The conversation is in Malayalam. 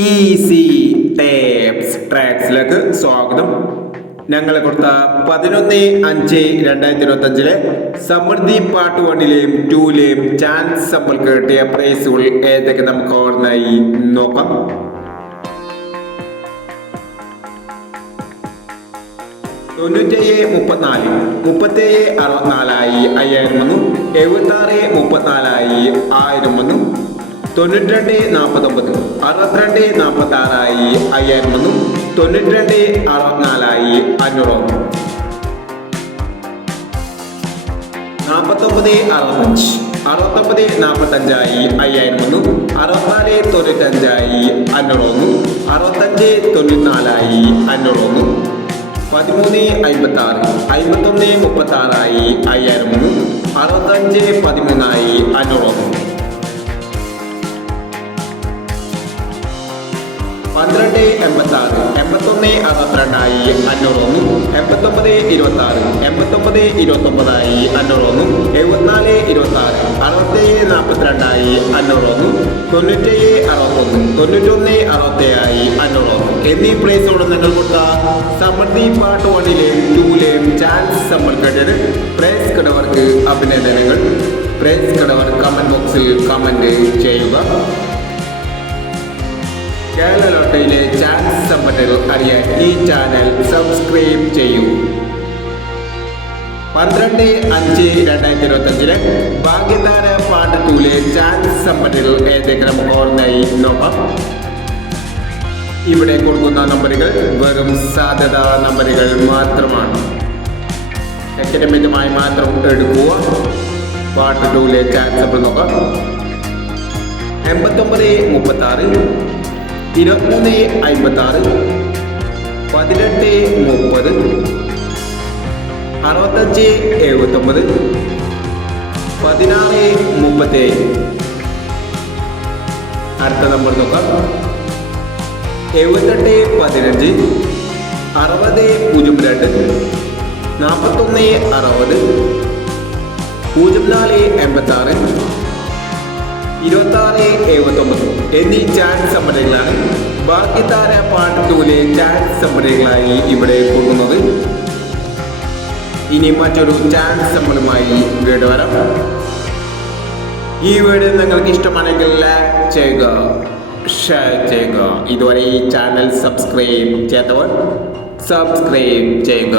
ഈസി ടേപ്സ് ട്രാക്സിലേക്ക് സ്വാഗതം. ഞങ്ങൾ കൊടുത്ത പതിനൊന്ന് അഞ്ച് രണ്ടായിരത്തി ഇരുപത്തി അഞ്ചിലെ സമൃദ്ധി പാർട്ട് വണ്ണിലെയും ടൂലെയും ചാൻസ് നമ്മൾക്ക് കിട്ടിയ പ്രൈസുകൾ ഏതൊക്കെ നമുക്ക് ഓർമ്മയായി നോക്കാം. തൊണ്ണൂറ്റേഴ് മുപ്പത്തിനാല് മുപ്പത്തേഴ് അറുപത്തിനാലായി അയ്യായിരം വന്നു. എഴുപത്താറ് മുപ്പത്തിനാലായി ആയിരം വന്നു. തൊണ്ണൂറ്റിരണ്ട് നാൽപ്പത്തൊമ്പത് അറുപത്തിരണ്ട് നാൽപ്പത്തി ആറായി അയ്യായിരം വന്നു തൊണ്ണൂറ്റിരണ്ട് അറുപത്തിനാലായി അഞ്ഞൂറും നാൽപ്പത്തൊമ്പത് അറുപത്തഞ്ച് അറുപത്തൊമ്പത് നാൽപ്പത്തഞ്ചായി അയ്യായിരം ഒന്നും അറുപത്തിനാല് തൊണ്ണൂറ്റഞ്ചായി അഞ്ഞൂറൊന്നും അറുപത്തഞ്ച് തൊണ്ണൂറ്റിനാലായി അഞ്ഞൂറൊന്നും. പതിമൂന്ന് അമ്പത്തി ആറ് അമ്പത്തൊന്ന് മുപ്പത്തി ആറായി അയ്യായിരം ഒന്നും അറുപത്തഞ്ച് പതിമൂന്നായി അഞ്ഞൂറ് പന്ത്രണ്ട് എൺപത്തി ആറ് എൺപത്തൊന്ന് അറുപത്തിരണ്ടായി അഞ്ഞൂറ് ഒന്ന് എൺപത്തൊമ്പത് ഇരുപത്തി ആറ് എൺപത്തൊമ്പത് ഇരുപത്തൊമ്പതായി അഞ്ഞൂറ് ഒന്ന് എഴുപത്തിനാല് ഇരുപത്തി ആറ് അറുപത്തേഴ് നാൽപ്പത്തിരണ്ടായി ഒന്ന് തൊണ്ണൂറ്റേഴ് അറുപത്തൊന്ന്. തൊണ്ണൂറ്റൊന്ന് അറുപത്തേഴായി അഞ്ഞൂറ് ഒന്ന് എന്നീ പ്ലേസോട് നിങ്ങൾ കൊടുത്ത സമൃദ്ധി പാർട്ട് വണ്ണിലെയും ടൂലെയും ചാൻസ് നമ്മൾ കേട്ടത് പ്രേസ് കടവർക്ക് അഭിനന്ദനങ്ങൾ. പ്രേസ് കടവർ കമന്റ് ബോക്സിൽ കമന്റ് ചെയ്യുക. കേരള ചാൻസ് അറിയാൻ ഈ ചാനൽ സബ്സ്ക്രൈബ് ചെയ്യൂ. പന്ത്രണ്ട് അഞ്ച് രണ്ടായിരത്തി ഇരുപത്തി അഞ്ചിൽ ഭാഗ്യധാര പാർട്ട് ടൂലെ ചാൻസ് സമ്പന്നകൾ ഏതെങ്കിലും ഓർമ്മയായി നോക്കാം. ഇവിടെ കൊടുക്കുന്ന നമ്പറുകൾ വെറും സാധ്യത നമ്പറുകൾ മാത്രമാണ്. അക്കാഡമികമായി മാത്രം എടുക്കുക. പാർട്ട് ടൂലെ ചാൻസ് നോക്കാം നോക്കാം. എൺപത്തൊമ്പത് മുപ്പത്തി ആറ് ഇരുപത്തിമൂന്ന് അമ്പത്തി ആറ് പതിനെട്ട് മുപ്പത് അറുപത്തഞ്ച് എഴുപത്തൊമ്പത് പതിനാറ് മുപ്പത്തേഴ്. അടുത്ത നമ്പർ നോക്കാം. എഴുപത്തെട്ട് പതിനഞ്ച് അറുപത് പൂജ്യം രണ്ട് നാൽപ്പത്തൊന്ന് അറുപത് പൂജ്യം നാല് എൺപത്തി ആറ് ഇരുപത്തി ആറ് എഴുപത്തൊമ്പത് എന്നീ ചാൻസ് സമ്മതികളാണ് താര പാർട്ട് ടൂലെ ചാൻസ് സമ്മറികളായി ഇവിടെ കൊടുക്കുന്നത് ഇനി മറ്റൊരു ചാൻസ് സമ്മറുമായി വീട് വരാം. ഈ വീഡിയോ നിങ്ങൾക്ക് ഇഷ്ടമാണെങ്കിൽ ലൈക്ക് ചെയ്യുക ഷെയർ ചെയ്യുക. ഇതുവരെ ഈ ചാനൽ സബ്സ്ക്രൈബ് ചെയ്തവർ സബ്സ്ക്രൈബ് ചെയ്യുക.